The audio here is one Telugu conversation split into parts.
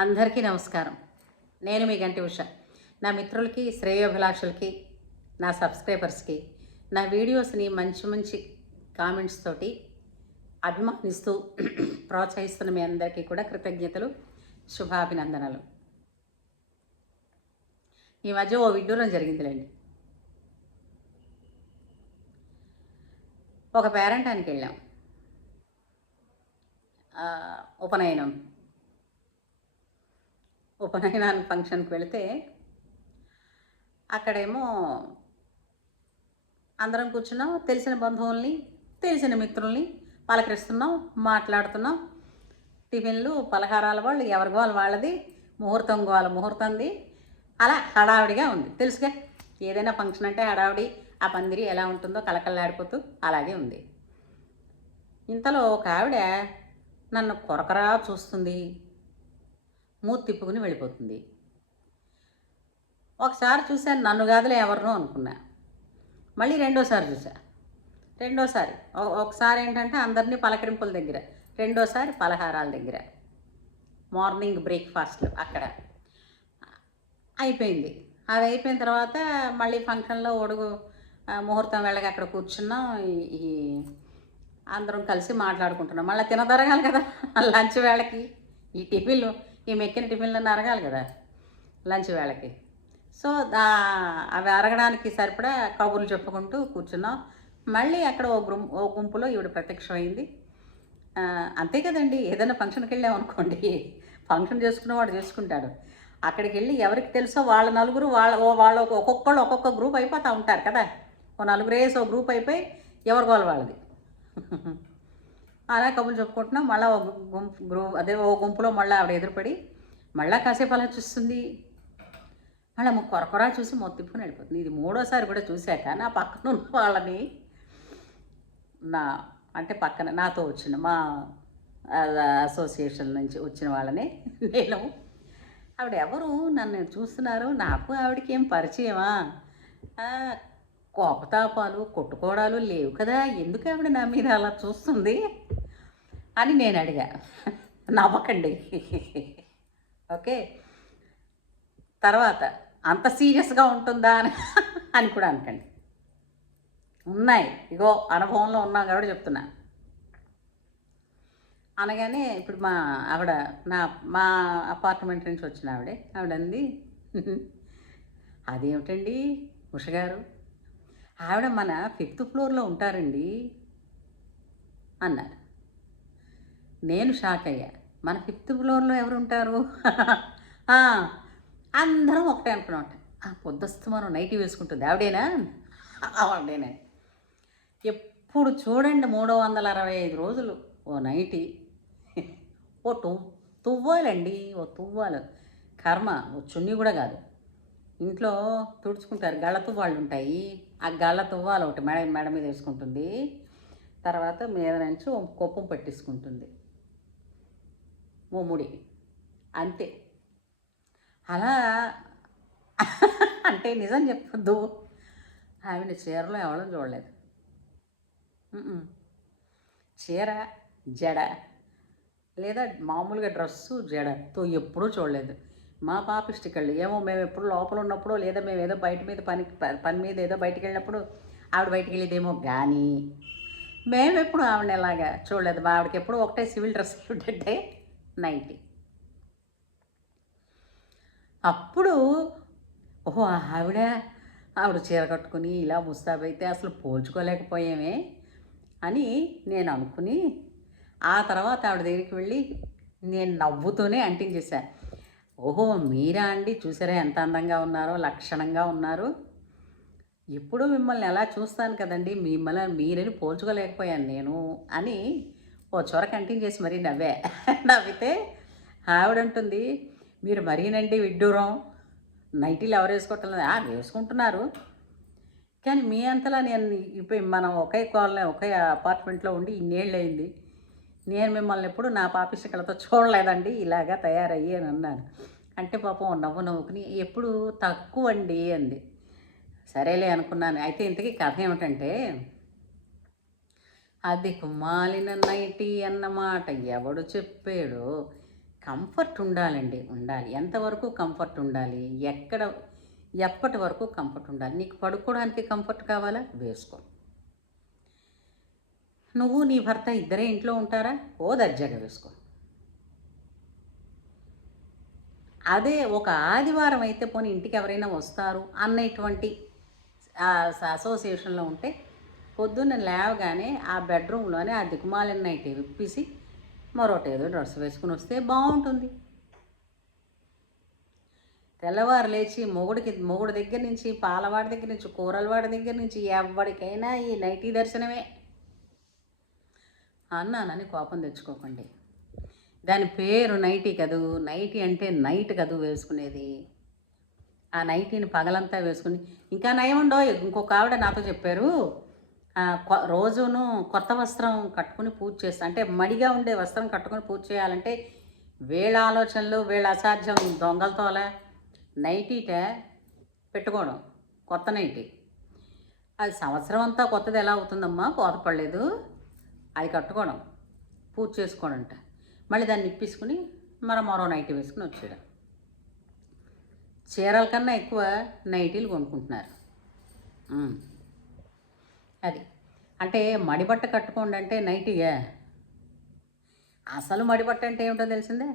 అందరికీ నమస్కారం. నేను మీ గంటి ఉష. నా మిత్రులకి, శ్రేయోభిలాషులకి, నా సబ్స్క్రైబర్స్కి నా వీడియోస్ని మంచి మంచి కామెంట్స్ తోటి అభిమానిస్తూ ప్రోత్సహిస్తున్న మీ అందరికీ కూడా కృతజ్ఞతలు, శుభాభినందనలు. ఈ మధ్య ఓ విడ్డూరం జరిగిందిలేండి. ఒక పేరెంటానికి వెళ్ళాం. ఉపనయనానికి ఫంక్షన్కి వెళితే అక్కడేమో అందరం కూర్చున్నాం. తెలిసిన బంధువుల్ని, తెలిసిన మిత్రుల్ని పలకరిస్తున్నాం, మాట్లాడుతున్నాం. టిఫిన్లు, పలహారాల వాళ్ళు ఎవరి గోల వాళ్ళది, ముహూర్తం గోల ముహూర్తంది. అలా హడావిడిగా ఉంది. తెలుసుగా, ఏదైనా ఫంక్షన్ అంటే హడావిడి, ఆ పందిరి ఎలా ఉంటుందో కలకల్లాడిపోతూ అలాగే ఉంది. ఇంతలో ఒక ఆవిడ నన్ను కొరకరా చూస్తుంది, మూతి తిప్పుకుని వెళ్ళిపోతుంది. ఒకసారి చూశాను, నన్ను కాదులే ఎవరినో అనుకున్నా. మళ్ళీ రెండోసారి చూసా. ఒకసారి ఏంటంటే అందరినీ పలకరింపుల దగ్గర, రెండోసారి పలహారాల దగ్గర, మార్నింగ్ బ్రేక్ఫాస్ట్లు అక్కడ అయిపోయింది. అది అయిపోయిన తర్వాత మళ్ళీ ఫంక్షన్లో ముహూర్తం వెళ్ళగా అక్కడ కూర్చున్నాం. ఈ అందరం కలిసి మాట్లాడుకుంటున్నాం. మళ్ళీ తినదరగాలి కదా లంచ్ వేళకి. ఈ టిఫిన్లు, ఈ మెక్కిన టిఫిన్లన్నీ అరగాలి కదా లంచ్ వేళకి. సో అవి అరగడానికి సరిపడా కబుర్లు చెప్పుకుంటూ కూర్చున్నాం. మళ్ళీ అక్కడ ఓ గుంపులో ఈవిడ ప్రత్యక్షమైంది. అంతే కదండి, ఏదైనా ఫంక్షన్కి వెళ్ళామనుకోండి, ఫంక్షన్ చేసుకున్నవాడు చేసుకుంటాడు. అక్కడికి వెళ్ళి ఎవరికి తెలుసో వాళ్ళ నలుగురు వాళ్ళ ఒక్కొక్కళ్ళు ఒక్కొక్క గ్రూప్ అయిపోతూ ఉంటారు కదా. ఓ నలుగురు వేసి ఓ గ్రూప్ అయిపోయి ఎవరి గోల వాళ్ళది అలా కబుర్లు చెప్పుకుంటున్నాం. మళ్ళీ ఓ గుంపులో మళ్ళీ ఆవిడ ఎదురుపడి మళ్ళీ కాసేపు అలా చూస్తుంది. మళ్ళీ కొరకొరా చూసి మొత్తిప్పుకుని వెళ్ళిపోతుంది. ఇది మూడోసారి కూడా చూశాక నా పక్కన ఉన్న వాళ్ళని, పక్కన నాతో వచ్చిన మా అసోసియేషన్ నుంచి వచ్చిన వాళ్ళని నేను, ఆవిడ ఎవరు నన్ను చూస్తున్నారు, నాకు ఆవిడకి ఏం పరిచయమా, కోపతాపాలు కొట్టుకోవడాలు లేవు కదా, ఎందుకు ఆవిడ నా మీద అలా చూస్తుంది అని నేను అడిగా. నవ్వకండి, ఓకే. తర్వాత అంత సీరియస్గా ఉంటుందా అని కూడా అనకండి. ఉన్నాయి, ఇగో అనుభవంలో ఉన్నాం కాబట్టి చెప్తున్నా. అనగానే ఇప్పుడు మా అపార్ట్మెంట్ నుంచి వచ్చిన ఆవిడ అంది, అదేమిటండి ఉషగారు, ఆవిడ మన 5th ఫ్లోర్లో ఉంటారండి అన్నారు. నేను షాక్ అయ్యా. మన 5th ఫ్లోర్లో ఎవరు ఉంటారు? అందరం ఒకటే అనుకున్నాం. పొద్దుస్తమానం నైటీ వేసుకుంటుంది ఆవిడేనా? ఆవిడేనా? ఎప్పుడు చూడండి 365 రోజులు ఓ నైటీ, ఓ తువ్వాలండి, ఓ తువ్వాలు. కర్మ, ఓ చున్నీ కూడా కాదు. ఇంట్లో తుడుచుకుంటారు, గళ్ళ తువ్వాళ్ళు ఉంటాయి. ఆ గళ్ళ తువ్వాలు ఒకటి మెడ మీద వేసుకుంటుంది. తర్వాత మీద నుంచి కొప్పం పట్టించుకుంటుంది, ఓ ముడి, అంతే. అలా అంటే నిజం చెప్పొద్దు, ఆవిడ చీరలో ఎవరో చూడలేదు. చీర, జడ లేదా మామూలుగా డ్రెస్సు జడతో ఎప్పుడూ చూడలేదు. మా పాపిష్టికళ్ళు ఏమో, మేము ఎప్పుడు లోపల ఉన్నప్పుడు లేదా మేము ఏదో పని మీద ఏదో బయటికి వెళ్ళినప్పుడు ఆవిడ బయటికి వెళ్ళేదేమో కానీ మేము ఎప్పుడు ఆవిడని ఎలాగా చూడలేదు. మా ఆవిడకి ఎప్పుడు ఒకటే సివిల్ డ్రెస్ ఏంటంటే నైటీ. అప్పుడు ఓహో, ఆవిడ చీర కట్టుకుని ఇలా ముస్తాబైతే అసలు పోల్చుకోలేకపోయామే అని నేను అనుకుని, ఆ తర్వాత ఆవిడ దగ్గరికి వెళ్ళి నేను నవ్వుతూనే అంటించేశాను. ఓహో, మీరా అండి, చూసారా ఎంత అందంగా ఉన్నారో, లక్షణంగా ఉన్నారు. ఇప్పుడు మిమ్మల్ని ఎలా చూస్తాను కదండి, మీరని పోల్చుకోలేకపోయాను నేను అని ఓ చొర కంటిన్యూస్ మరీ నవ్వితే ఆవిడంటుంది, మీరు మరీనండి విడ్డూరం, నైటీలు ఎవరు వేసుకోవట్లేదు. వేసుకుంటున్నారు, కానీ మీ అంతలా నేను ఇప్పుడు మనం ఒకే కాలనీ ఒకే అపార్ట్మెంట్లో ఉండి ఇన్నేళ్ళు అయింది, నేను మిమ్మల్ని ఎప్పుడు నా పాపిష్టికలతో చూడలేదండి ఇలాగా తయారయ్యి అని అన్నాను. అంటే పాపం నవ్వుకుని ఎప్పుడు తక్కువ అండి అంది. సరేలే అనుకున్నాను. అయితే ఇంతకీ కథ ఏమిటంటే, అది కుమాలిన నైటీ అన్నమాట ఎవడు చెప్పాడో కంఫర్ట్ ఉండాలండి. ఉండాలి. ఎంతవరకు కంఫర్ట్ ఉండాలి? ఎప్పటి వరకు కంఫర్ట్ ఉండాలి? నీకు పడుకోవడానికి కంఫర్ట్ కావాలా? వేసుకో. నువ్వు నీ భర్త ఇద్దరే ఇంట్లో ఉంటారా? దర్జాగా వేసుకో. అదే ఒక ఆదివారం అయితే పోనీ ఇంటికి ఎవరైనా వస్తారు అన్నటువంటి అసోసియేషన్లో ఉంటే పొద్దున్న లేవగానే ఆ బెడ్రూమ్లోనే ఆ దిక్కుమాలిన నైట్ విప్పేసి మరొకటి ఏదో డ్రెస్ వేసుకుని వస్తే బాగుంటుంది. తెల్లవారు లేచి మొగుడు దగ్గర నుంచి, పాలవాడి దగ్గర నుంచి, కూరలవాడి దగ్గర నుంచి ఎవరికైనా ఈ నైటీ దర్శనమే అన్నానని కోపం తెచ్చుకోకండి. దాని పేరు నైటీ కదూ. నైటీ అంటే నైట్ కదూ వేసుకునేది. ఆ నైటీని పగలంతా వేసుకుని ఇంకా నయముండో. ఇంకొక ఆవిడ నాతో చెప్పారు, రోజును కొత్త వస్త్రం కట్టుకుని పూజ చేస్తా అంటే మడిగా ఉండే వస్త్రం కట్టుకుని పూజ చేయాలంటే వీళ్ళ ఆలోచనలు, వీళ్ళ అసాధ్యం దొంగలతోలా నైటీట పెట్టుకోవడం, కొత్త నైటీ. అది సంవత్సరం అంతా కొత్తది ఎలా అవుతుందమ్మా? బోధపడలేదు. అది కట్టుకోవడం, పూజ చేసుకోవడంట. మళ్ళీ దాన్ని ఇప్పేసుకుని మరో నైటీ వేసుకుని వచ్చేయడం. చీరల కన్నా ఎక్కువ నైటీలు కొనుక్కుంటున్నారు. అది అంటే మడిబట్ట కట్టుకోండి అంటే నైటీగా. అసలు మడిబట్ట అంటే ఏమిటో తెలిసిందే.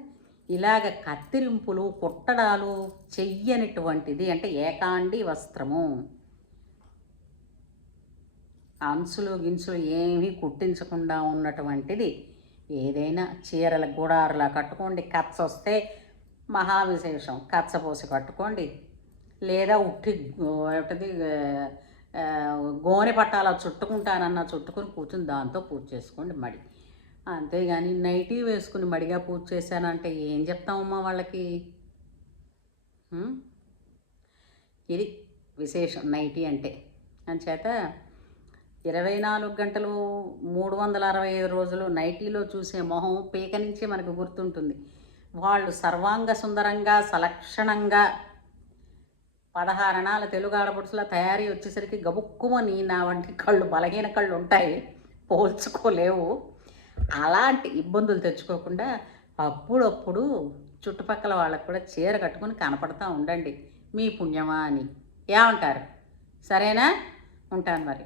ఇలాగ కత్తిరింపులు, కుట్టడాలు చెయ్యనిటువంటిది అంటే ఏకాండి వస్త్రము. అంచులు గించులు ఏమీ కుట్టించకుండా ఉన్నటువంటిది ఏదైనా చీరల గుడారులా కట్టుకోండి. కచ్చ వస్తే మహావిశేషం, కచ్చ పోసి కట్టుకోండి. లేదా ఏమిటది గోనె పట్టాల చుట్టుకుని కూర్చుని దాంతో పూజ చేసుకోండి మడి. అంతేగాని నైటీ వేసుకుని మడిగా పూజ చేశానంటే ఏం చెప్తామమ్మా వాళ్ళకి? ఇది విశేషం నైటీ అంటే. అంచేత 24 గంటలు 365 రోజులు నైటీలో చూసే మొహం పీక నుంచి మనకు గుర్తుంటుంది. వాళ్ళు సర్వాంగ సుందరంగా సలక్షణంగా 16 అణాల తెలుగు ఆడపడుచుల తయారీ వచ్చేసరికి గబుక్కుమని నా వంటి కళ్ళు, బలహీన కళ్ళు ఉంటాయి, పోల్చుకోలేవు. అలాంటి ఇబ్బందులు తెచ్చుకోకుండా అప్పుడప్పుడు చుట్టుపక్కల వాళ్ళకు కూడా చీర కట్టుకుని కనపడతా ఉండండి. మీ పుణ్యమా అని. ఏమంటారు? సరేనా? ఉంటాను మరి.